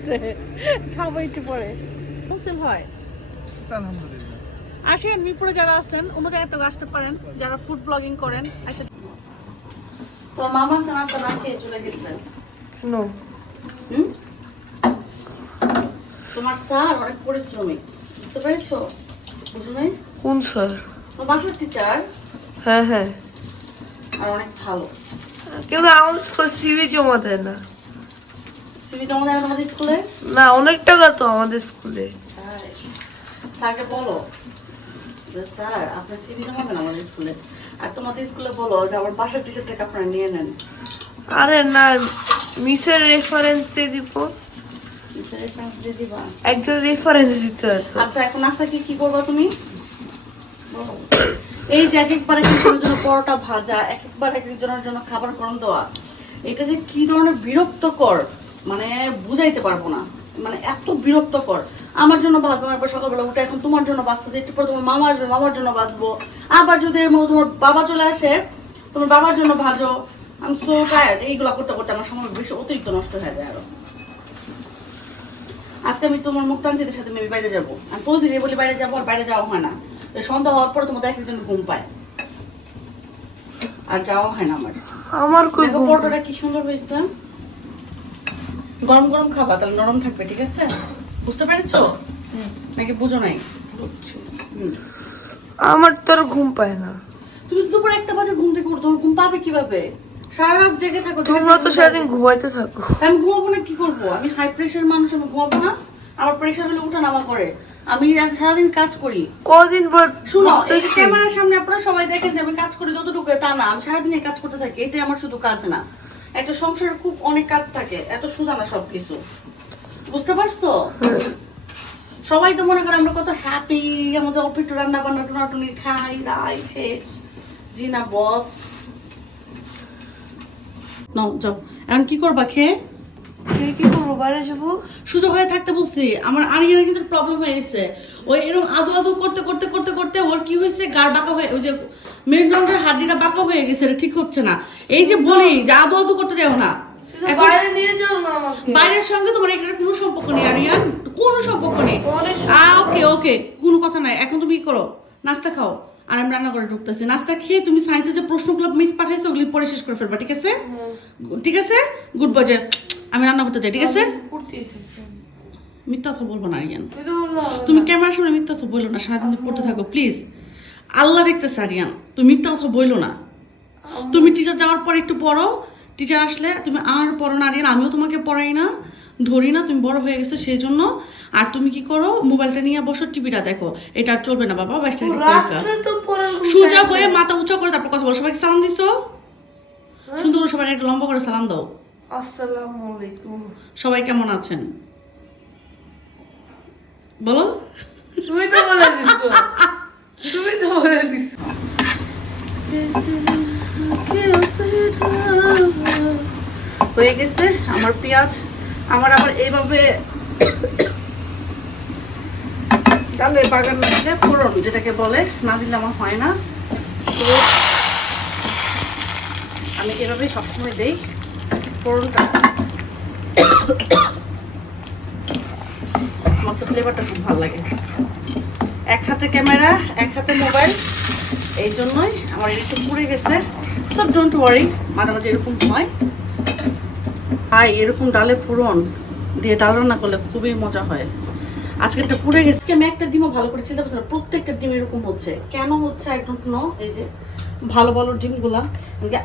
আছে, খাবো একটু পরে। গোসল হয় আলহামদুলিল্লাহ। আসেন, মিরপুরে যারা আছেন অন্য জায়গায় থেকে আসতে পারেন, যারা ফুড ব্লগিং করেন। তো মামা সানা সানা খেয়ে চলে গেছে। নো তোমার স্যার অনেক পরিশ্রমী, বুঝতে পেরেছো? বুঝো নাই? কোন স্যার? তোমার বাসার টিচার। হ্যাঁ হ্যাঁ, আর অনেক ভালো। কিন্তু আমাদের স্কুলে সিভি জমা দেয় না। তুমি জমা দেয় তোমাদের স্কুলে? না, অনেক টাকা তো আমাদের স্কুলে। স্যারকে বলো যে স্যার আপনার সিভি জমা দেন আমাদের স্কুলে, আর তোমাদের স্কুলে বলো যে আমার বাসার টিচারটাকে আপনারা নিয়ে নেন। আরে না, মিসের রেফারেন্স দিয়ে দিব। রেফারেন্স দিয়ে দিবা? একজন রেফারেন্স দিতে হয় তো। আচ্ছা, এখন আজকে কি করবা তুমি? বলো। এই যে এক একবার এক একজনের জন্য পরোটা ভাজা, এক একবার এক একজনের জন্য খাবার গরম দেওয়া, এটা যে কি ধরনের বিরক্তকর মানে বুঝাইতে পারবো না। মানে এত বিরক্তকর। আমার জন্য ভাজবো, একবার সকালবেলা উঠে এখন তোমার জন্য বাঁচতেছে, একটু পরে তোমার মামা আসবে, মামার জন্য বাঁচবো, আবার যদি এর মধ্যে তোমার বাবা চলে আসে তোমার বাবার জন্য ভাজো। আমি সো টায়ার্ড। এইগুলা করতে করতে আমার সময় বেশি অতিরিক্ত নষ্ট হয়ে যায়। আরো আজকে আমি তোমার মুক্তান্তিদের সাথে আমি বাইরে যাবো। আমি প্রতিদিন বলি বাইরে যাবো, আর বাইরে যাওয়া হয় না। সন্ধ্যা হওয়ার পরে তোমাদের এক একজন ঘুম পায়, আর যাওয়া হয় না আমার। আমার কই দেখো পরোটাটা কি সুন্দর হয়েছে। গরম গরম খাবা, তাহলে নরম থাকবে, ঠিক আছে? বুঝতে পেরেছো নাকি বুঝো নাই? আমার তো আর ঘুম পায় না। তুমি দুপুর 1টা বাজে ঘুম থেকে উঠো, তোমার ঘুম পাবে কিভাবে? সারা রাত জেগে থাকো। তোমরা তো সারাদিন ঘুমাইতে থাকো। আমি ঘুমাবো না, কি করবো? আমি হাই প্রেশার মানুষ, আমি ঘুমাবো না? আমার প্রেশার হলে উঠা নামা করে। আমি সারাদিন কাজ করি। কদিন পর শুনো, এই ক্যামেরার সামনে আপনারা সবাই দেখেন যে আমি কাজ করি যতটুকু, তা না। আমি সারাদিন কাজ করতে থাকি। এটাই আমার শুধু কাজ না, একটা সংসারের খুব অনেক কাজ থাকে, এত সোজা না সবকিছু। বুঝতে পারছো? সবাই তো মনে করে আমরা কত হ্যাপি, আমাদের অফিস রান্না বান্না টুনাটুনি খাই দাই শেষ। জি না বস। নাও যাও, এখন কি করবা খেয়ে? কি করবো, বাইরে যাবো। সুযোগ হয়ে থাকতে বলছি। আমার আরিয়ানের কিন্তু প্রবলেম হয়ে গেছে। ওই এরকম আদু আদু করতে করতে করতে করতে ওর কি হয়েছে, গাড় বাঁকা হয়ে, ওই যে মেরুদণ্ডের হাড্ডিটা বাঁকা হয়ে গেছে, এটা ঠিক হচ্ছে না। এই যে বলি যে আদু আদু করতে যাও না, বাইরে নিয়ে যাও না আমাকে। বাইরের সঙ্গে তোমার এটার কোনো সম্পর্ক নেই আরিয়ান, কোনো সম্পর্ক নেই। ওকে ওকে, কোনো কথা নাই। এখন তুমি কি করো, নাস্তা খাও, আর আমি রান্না করে ঢুকতেছি। নাস্তা খেয়ে তুমি সায়েন্সের যে প্রশ্নগুলো মিস পাঠাইছো ওগুলি পরে শেষ করে ফেলবা, ঠিক আছে? ঠিক আছে, গুড বাজে। আমি রান্না করতে যাই, ঠিক আছে? মিথ্যা কথা বলবো না আরিয়ান, তুমি ক্যামেরার সামনে মিথ্যা কথা বললো না। সারাদিন পড়তে থাকো প্লিজ, আল্লাহ দেখতেছে আরিয়ান। তুমি মিথ্যা কথা বললো না। তুমি টিচার যাওয়ার পর একটু পড়ো, টিচার আসলে তুমি আর পড়ো না আরিয়ান। আমিও তোমাকে পড়াই না, ধরি না, তুমি বড় হয়ে গেছো সেই জন্য। আর তুমি কি করো, মোবাইলটা নিয়ে বসো, টিভিটা দেখো। এটা আর চলবে না বাবা। 22 তারিখ সোজা হয়ে মাথা উঁচা করে তারপর কথা বলো। সবাইকে সালাম দিছো সুন্দর করে, সবাই একটু লম্বা করে সালাম দাও। আসসালামু আলাইকুম। সবাই কেমন আছেন বলো। তুমি তো বলে দিছো, তুমি তো বলে দিছো। হয়ে গেছে আমার পেঁয়াজ। আমার আবার এইভাবে ডালে বাগান না দিলে, ফোড়ন যেটাকে বলে, না দিলে আমার হয় না। তো আমি এভাবেই সবসময় দেই ফোড়নটা। আমার ফ্লেভারটা খুব ভালো লাগে। এক হাতে ক্যামেরা, এক হাতে মোবাইল, এই জন্যই আমার একটু পুড়ে গেছে। সব ডোন্ট ওয়ারি, মাঝে মাঝে এরকম হয়। আর এরকম ডালে ফোড়ন দিয়ে ডাল রান্না করলে খুবই মজা হয়। আজকে একটা পুড়ে গেছে। আমি একটা ডিমও ভালো করে ছিলতে পারছি না। প্রত্যেকটা ডিম এরকম হচ্ছে, কেন হচ্ছে আই ডোন্ট নো। এই যে ভালো ভালো ডিমগুলা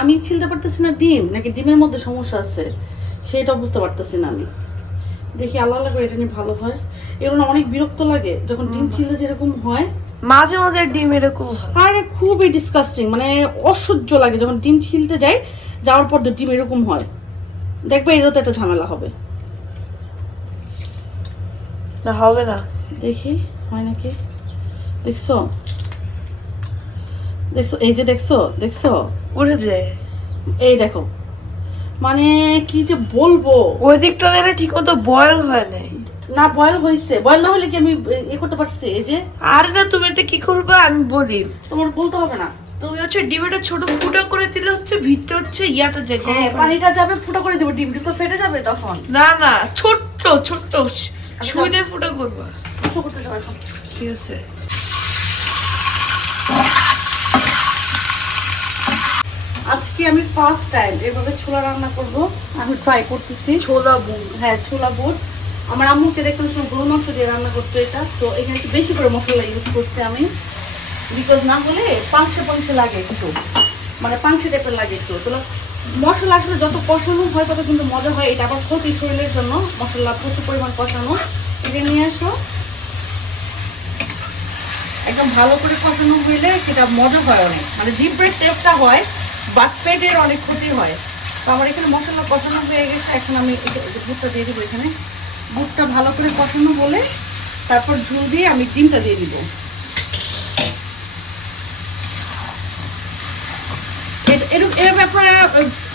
আমি ছিলতে পারতেছি না, ডিম নাকি ডিমের মধ্যে সমস্যা আছে সেটাও বুঝতে পারতেছি না। আমি দেখি আল্লাহ আল্লাহ করে এটা নিয়ে ভালো হয়। এগুলো অনেক বিরক্ত লাগে যখন ডিম ছিলতে যেরকম হয়। মাঝে মাঝে ডিম এরকম হয়। আরে খুবই ডিসকাস্টিং, মানে অসহ্য লাগে যখন ডিম ছিলতে যাই, যাওয়ার পর ডিম এরকম হয়। দেখবে এরও তো একটা ঝামেলা হবে। না হবে না, দেখি হয় নাকি। দেখছো দেখছো, এই যে দেখছো দেখছো উড়ে যায়। এই দেখো, মানে কি যে বলবো। ওই দিকটা যেন ঠিক মতো বয়েল হয় নাই। না বয়েল হয়েছে, বয়েল না হলে কি আমি এ করতে পারছি? এই যে আরে না, তুমি এটা কি করবা আমি বলি। তোমার বলতে হবে না। তুমি হচ্ছে ডিমটা ছোট ফুটা করে দিলে হচ্ছে ভিতরে হচ্ছে ইয়াটা যে হ্যাঁ, পানিটা যাবে, ফুটা করে দেবো, ডিম তো ফেটে যাবে তখন। না না, ছোট্ট ছোট্ট সুই দিয়ে ফুটা করবা। কিছু করতে যাও এখন। ঠিক আছে। আজকে আমি ফার্স্ট টাইম এভাবে ছোলা রান্না করব। আমি ট্রাই করতেছি। ছোলা বুট। হ্যাঁ, ছোলা বুট। আমার আম্মুকে দেখলাম সময় গরুর মাংস দিয়ে রান্না করতে এটা, তো এখানে একটু বেশি করে মশলা ইউজ করছি আমি, বিকজ না হলে পাংশে পাংশে লাগে একটু, মানে পাংশে টাইপের লাগে একটু। তো মশলা আসলে যত কষানো হয় তত কিন্তু মজা হয়। এটা আবার ক্ষতি শরীরের জন্য, মশলা প্রচুর পরিমাণ কষানো। এটা নিয়ে আসো, একদম ভালো করে কষানো হইলে সেটা মজা হয় অনেক, মানে জিভের টেস্টটা হয়, বাট পেটের অনেক ক্ষতি হয়। তো আমার এখানে মশলা কষানো হয়ে গেছে। এখন আমি বুটটা দিয়ে দিব। এখানে বুটটা ভালো করে কষানো হলে তারপর ঝুল দিয়ে আমি ডিমটা দিয়ে দিব। এর ব্যাপারে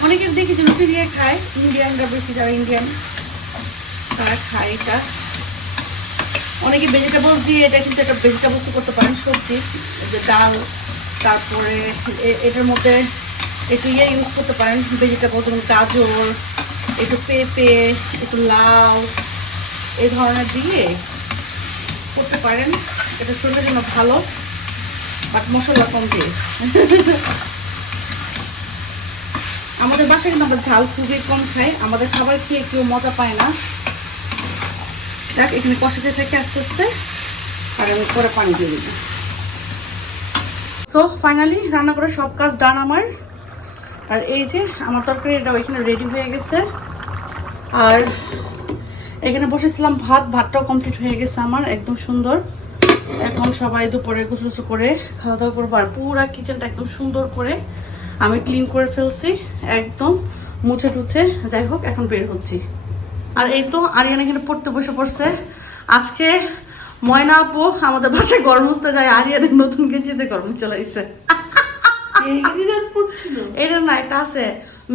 অনেকে দেখি যে রুটি দিয়ে খায়, ইন্ডিয়ানরা বেশি, যারা ইন্ডিয়ান তারা খায় এটা। অনেকে ভেজিটেবলস দিয়ে এটা কিন্তু একটা ভেজিটেবলস করতে পারেন, সবজি, যে ডাল, তারপরে এটার মধ্যে একটু ইউজ করতে পারেন ভেজিটেবলস, যেমন গাজর, একটু পেঁপে, একটু লাউ, এই ধরনের দিয়ে করতে পারেন। এটা শরীরের জন্য ভালো, বাট মশলা কম দিয়ে। আমাদের বাসায় কিন্তু আমরা ঝাল খুবই কম খাই, আমাদের খাবার খেয়ে কেউ মজা পায় না। দেখ এখানে কষাতে থেকে আস্তে আস্তে, আর আমি পরে পানি দিয়ে দিই। সো ফাইনালি রান্না করে সব কাজ ডান আমার। আর এই যে আমার তরকারি এটাও এখানে রেডি হয়ে গেছে। আর এখানে বসেছিলাম ভাতটাও কমপ্লিট হয়ে গেছে আমার, একদম সুন্দর। এখন সবাই দুপুরে গুছু করে খাওয়া দাওয়া করবো। আর পুরা কিচেনটা একদম সুন্দর করে আমি ক্লিন করে ফেলছি, একদম মুছে টুছে। যাই হোক, এখন বের হচ্ছি। আর এই তো আরিয়ান এখানে পড়তে বসে পড়ছে। আজকে ময়না আপু আমাদের বাসায় গরম মুছতে যায়, আরিয়ানের নতুন গেঞ্জিতে গরম চালাইছে। এটা না, এটা আছে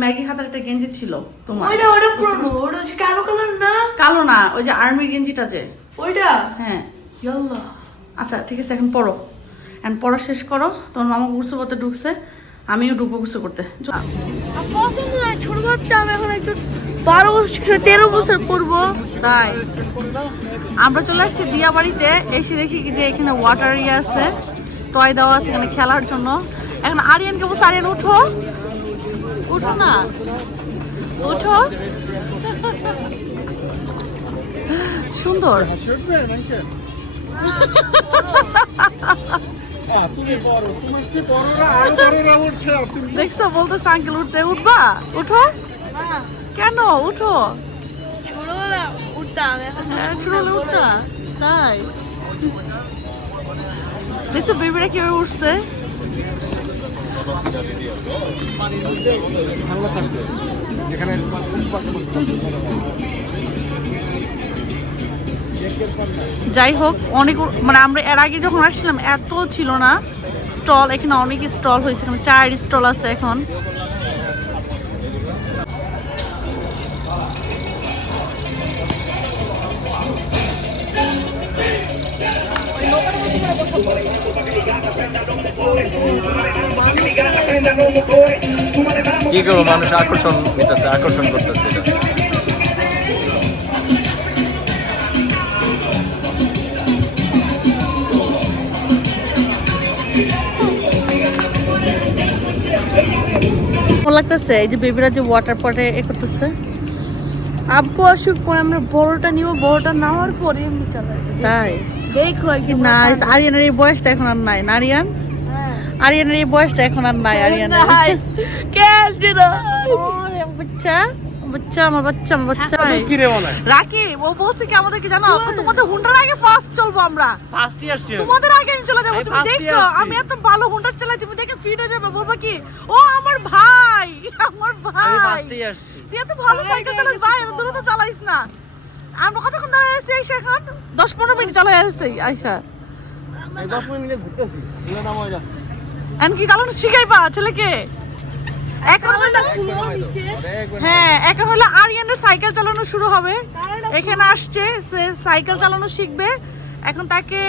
ম্যাগি হাতার একটা গেঞ্জি ছিল তোমার। ওইটা পরবো, ওটা হচ্ছে কালো কালার না? কালো না, ওই যে আর্মির গেঞ্জিটা যে ওইটা? হ্যাঁ। ইয়াল্লাহ। আচ্ছা ঠিক আছে, এখন পড়ো। এখন পড়া শেষ করো। তোমার মামা গুছু করতে ঢুকছে, আমিও ঢুকবো গুছু করতে। পছন্দ নয়, ছোট বাচ্চা, আমি এখন একটু 12 বছর 13 বছর পড়বো। তাই আমরা চলে আসছি দিয়া বাড়িতে। এসে দেখি যে এখানে ওয়াটার ইয়ে আছে, টয় দেওয়া আছে এখানে খেলার জন্য। এখন আরিয়ানকে বলছে, আরিয়ান উঠো, উঠো না, উঠো। সুন্দর। দেখছো, বলতেছে আঙ্কেল উঠতে, উঠবা, উঠো। কেন উঠো? ছোটবেলা উঠতাম, এখন ছোটবেলা উঠতা? তাই দেখছো বেবিরা কিভাবে উঠছে। যাই হোক, অনেক, মানে আমরা এর আগে যখন আসছিলাম এত ছিল না স্টল, এখানে অনেক স্টল হয়েছে, এখানে 4 স্টল আছে এখন। কি করবো, মানুষ আকর্ষণ নিতেছে, আকর্ষণ করতেছে এটা। লাগতেছে এই যে বেবিরা যে ওয়াটার পটে এ করতেছে। আব্বু আসুক পরে আমরা বড়টা নিব, বড়টা নেওয়ার পরে এমনি চালাই। তাই দেখো কি নাইস। আরিয়ানের এই বয়সটা এখন আর নাই না আরিয়ান? আরিয়ানের এই বয়সটা এখন আর নাই আরিয়ানের। খেলছি না। ওরে বাচ্চা, বাচ্চা আমার বাচ্চা, আমার বাচ্চা। কি রে বলে রাকি ও বলছে কি আমাদের কি জানো, তোমাদের হুন্ডার আগে ফার্স্ট চলবো আমরা, ফার্স্ট ইয়ার আসছে। তোমাদের আগে আমি চলে যাবো। তুমি দেখো আমি এত ভালো হুন্ডার চালাই, তুমি দেখে ফিট হয়ে যাবে, বলবা কি ও আমার ভাই, আমার ভাই। আমি ফার্স্ট ইয়ার আসছি। তুই এত ভালো সাইকেল চালাস ভাই, এত দ্রুত চালাইস না। আমরা কতক্ষণ দাঁড়ায় আছি আইসা, এখন 10-15 মিনিট চালাই আসছি আইসা। আমি 10 মিনিট ঘুরতেছি। এগুলো নাম ওইটা। এন কি চালানো শিখাইবা ছেলেকে? এখন হলো, হ্যাঁ এখন হলো আরিয়ানের সাইকেল চালানো শুরু হবে। এখানে আসছে, সে সাইকেল চালানো শিখবে। এখন তাকে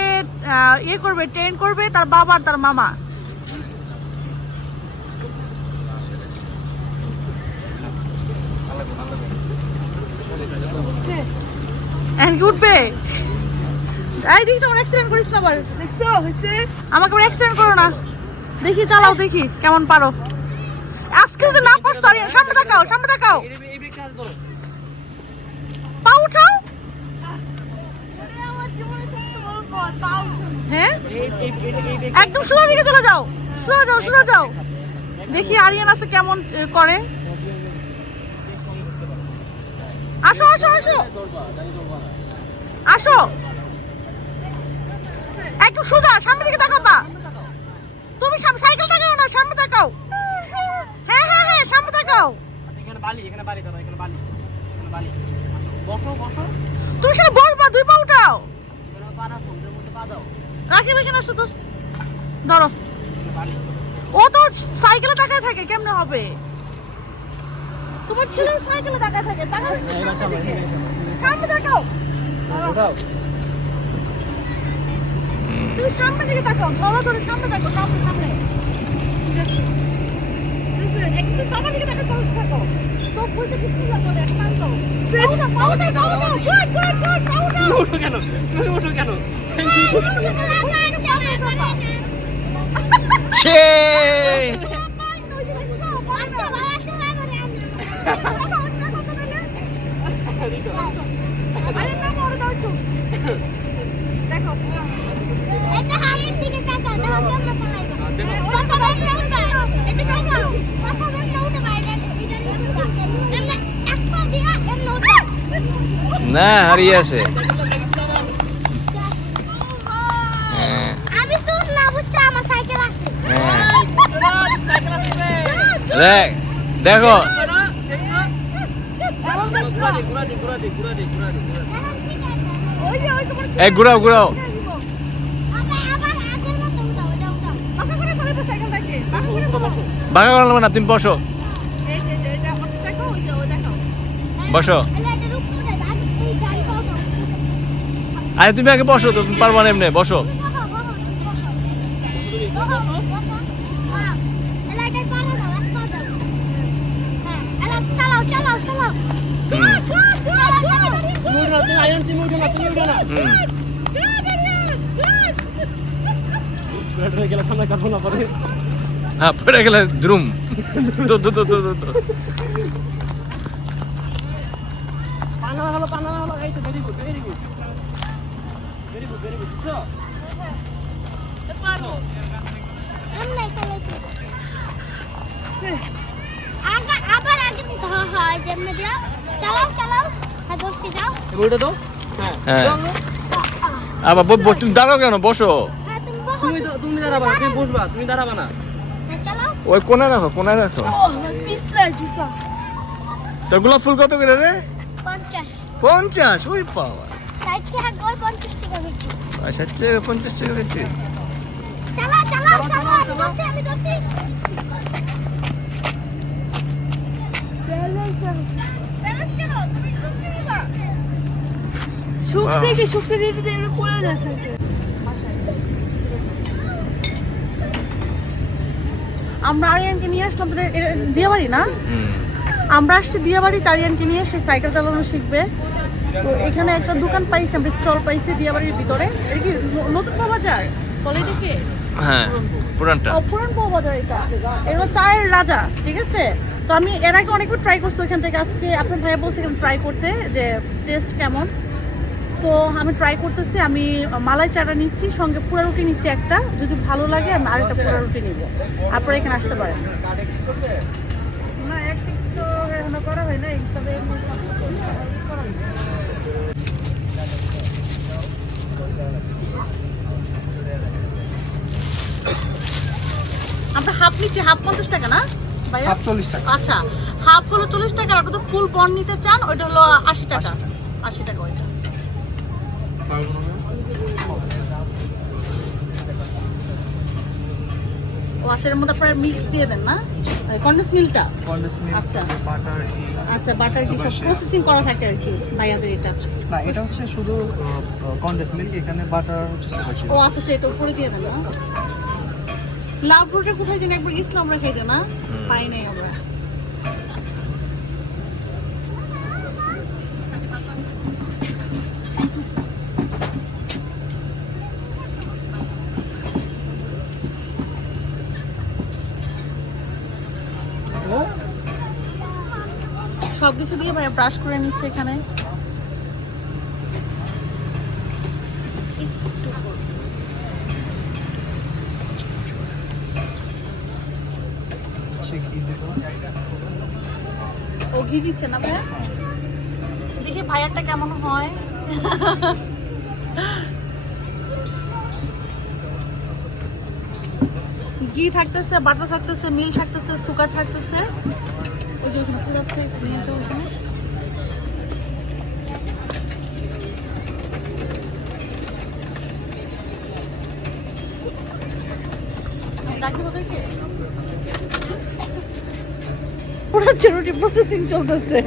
ইয়ে করবে, ট্রেন করবে তার বাবা আর তার মামা। এই দেখি তোমার অ্যাক্সিডেন্ট করিস না আবার দেখছো হইছে আমাকে আবার অ্যাক্সিডেন্ট করো না দেখি চালাও দেখি কেমন পারো আজকে যদি না পারছো সরি সামনে তাকাও পা উঠাও হ্যাঁ একদম সোজা দিকে চলে যাও সোজা যাও দেখি আরিয়ান আছে কেমন করে আসো একদম সোজা সামনে দিকে তাকাও পা তুমি সাইকেল তাকাও না সামনে তাকাও হ্যাঁ সামনে তাকাও এখানে বালি করো এখানে বালি বসো তুমি সেটা বলবা দুই পা উঠাও এখানে পা রাখো এর মধ্যে পা দাও রাখি এখানে আসো তো ধরো বালি ও তো সাইকেলে তাকায় থাকে কেমনে হবে তোমার ছেলে সাইকেলে তাকায় থাকে তাকাও সামনে তাকাও উঠাও তুমি সামনে দিকে তাকাও ধরে সামনে তাকাও সামনে ঠিক আছে একটু টাকা দিকে তাকাও থাকো সব বইতে কিছু না করে শান্ত পাউডা গুড পাউডা উঠো কেন তুমি উঠো কেন ছে না হারিয়ে আছে হ্যাঁ আমি শুন না বুঝছো আমার সাইকেল আছে দেখ দেখো এই ঘুরাও আবার আগের মতো উঠাও এটা উঠাও বাঁকা করা লাগবে না তুমি বসো বসো আরে তুমি আগে বসো তো তুমি পারবা না এমনি বসো হ্যাঁ পড়ে গেলে দ্রুম পানা হলো এই তো ভেরি গুড বুঝছো আবার আগে দিতে হয় যেমন দিয়া চালাও হ্যাঁ দোস্তি যাও ওইটা তো হ্যাঁ আবার তুমি দাঁড়াও কেন বসো হ্যাঁ তুমি তুমি দাঁড়াবা না তুমি বসবা তুমি দাঁড়াবা না হ্যাঁ চালাও ওই কোনায় রাখো পিছলা জুতা তোর গোলাপ ফুল কত করে রে 50 50 ওই পাওয়া 60 টাকা গোল 50 টাকা বেচি আচ্ছা 50 টাকা বেশি চালাও আমি দোস্তি শক্তি দিতে এমনি পড়ে যাচ্ছে আমরা আরিয়ানকে নিয়ে আসলাম দিয়াবাড়ি না আমরা আসছি দিয়াবাড়ি আরিয়ানকে নিয়ে সে সাইকেল চালানো শিখবে তো এখানে একটা দোকান পাইছি আমরা স্টল পাইছি দিয়াবাড়ির ভিতরে এটা কি নতুন বাজার বলে এটা কি হ্যাঁ পুরানটা পুরান বাজার এটা এটা চায়ের রাজা ঠিক আছে তো আমি এর আগে অনেকবার ট্রাই করছি ওইখান থেকে আজকে আপনার ভাইয়া বলছে এখানে ট্রাই করতে যে টেস্ট কেমন তো আমি ট্রাই করতেছি আমি মালাই চাটা নিচ্ছি সঙ্গে পুরা রুটি নিচ্ছি একটা যদি ভালো লাগে আমি আরেকটা পুরা রুটি নিব আপনারা এখানে আসতে পারেন না একটু তো এখনো করা হয় না তবে আমরা হাফ নিচ্ছি হাফ 50 টাকা না ভাইয়া হাফ 40 টাকা আচ্ছা হাফ হলো 40 টাকা আর আপনি তো ফুল বন নিতে চান ওইটা হলো 80 টাকা 80 টাকা ওইটা ও আচ্ছা এর মধ্যে আপনার মিল্ক দিয়ে দেন না কন্ডেন্স মিল্কটা আচ্ছা বাটার আচ্ছা বাটার কি সব প্রসেসিং করা থাকে আর কি ভাইয়াদের এটা না এটা হচ্ছে শুধু কনডেন্স মিল্ক এখানে বাটার হচ্ছে সুপার ও আচ্ছা আচ্ছা এটা উপরে দিয়ে দেন না লাভ রুটি কোথায় যেন একবার ইসলাম আমরা খাইতে না পাই নাই আমরা সবকিছু দিয়ে ভাইয়া ব্রাশ করে নিচ্ছে এখানে। সে কি দেবো? ও ঘি দিচ্ছে না ভাইয়া? দেখি ভাইয়ারটা কেমন হয়। ঘি থাকতেছে, বাটার থাকতেছে, মিল থাকতেছে, সুগার থাকতেছে। ওই যে ওখানে পুরাচ্ছে, নিয়ে যাও ওখানে। পুরাচ্ছে, রুটি প্রসেসিং চলতেছে,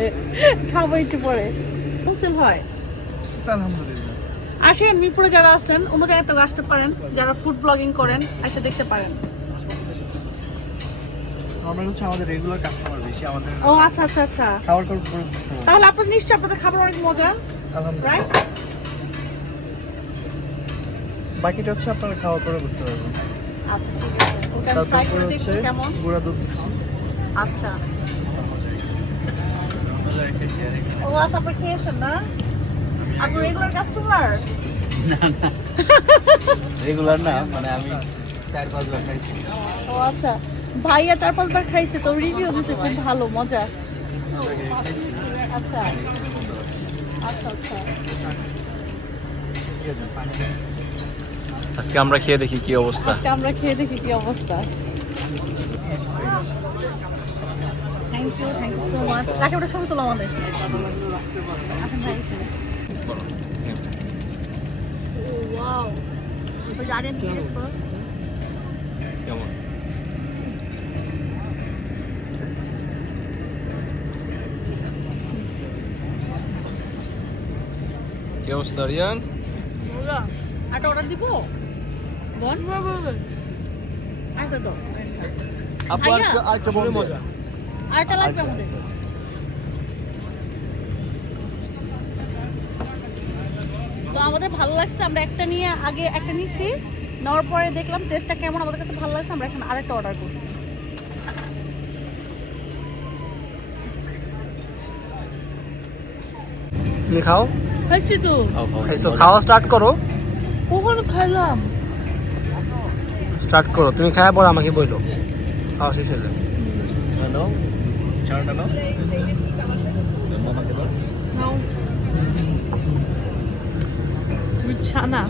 খাবো একটু পরে। হোলসেল হয়। আলহামদুলিল্লাহ। আসেন, মিরপুরে যারা আছেন অন্য জায়গায় থেকে আসতে পারেন, যারা ফুড ব্লগিং করেন এসে দেখতে পারেন। আমরা হচ্ছে আমাদের রেগুলার কাস্টমার বেশি, আমাদের ও আচ্ছা আচ্ছা আচ্ছা, খাবার করে পুরো বুঝতে হবে। তাহলে আপনাদের নিশ্চয়ই আপনাদের খাবার অনেক মজা, আলহামদুলিল্লাহ। রাইট? বাকিটা হচ্ছে আপনারা খাওয়া করে বুঝতে পারবেন। আচ্ছা ঠিক আছে, ওটা আমি ট্রাই তারপর করে হচ্ছে দেখি কেমন। গুঁড়া দুধ দিচ্ছি। আচ্ছা, ও আচ্ছা, আপনি খেয়েছেন না? আপনি রেগুলার কাস্টমার? রেগুলার না, মানে আমি 4-5 বার খাইছি। ও আচ্ছা, ভাইয়া 4-5 বার খাইছে তো রিভিউ দিছে খুব ভালো, মজা। আচ্ছা আচ্ছা আচ্ছা, আজকে আমরা খেয়ে দেখি কি অবস্থা। আজকে আমরা খেয়ে দেখি কি অবস্থা। Thank you so much. রাখি, ওটা ছবি তোলো আমাদের। এখন ভাই এসে। ও ওয়াও, ওই গার্ডেন জিজ্ঞেস করো। কেমন? কি অবস্থা রিয়ান? মজা। আরেকটা অর্ডার দিব? বল। আরেকটা দাও। আপু ভাইয়া, আরেকটা বড় মজা। আরেকটা লাগবে আমাদের। তো আমাদের ভালো লাগছে, আমরা একটা নিয়ে আগে একটা নিছি, নেওয়ার পরে দেখলাম টেস্টটা কেমন, আমাদের কাছে ভালো লাগছে, আমরা এখন আরেকটা অর্ডার করছি। তুমি খাও, খাইছি তো, খাইছো, খাওয়া স্টার্ট করো। কখন খাইলাম? স্টার্ট করো, তুমি খাওয়া পর আমাকে বইলো। খাওয়া শেষ হলে নাও, চারটা নাও, মামাকে দাও। ছানা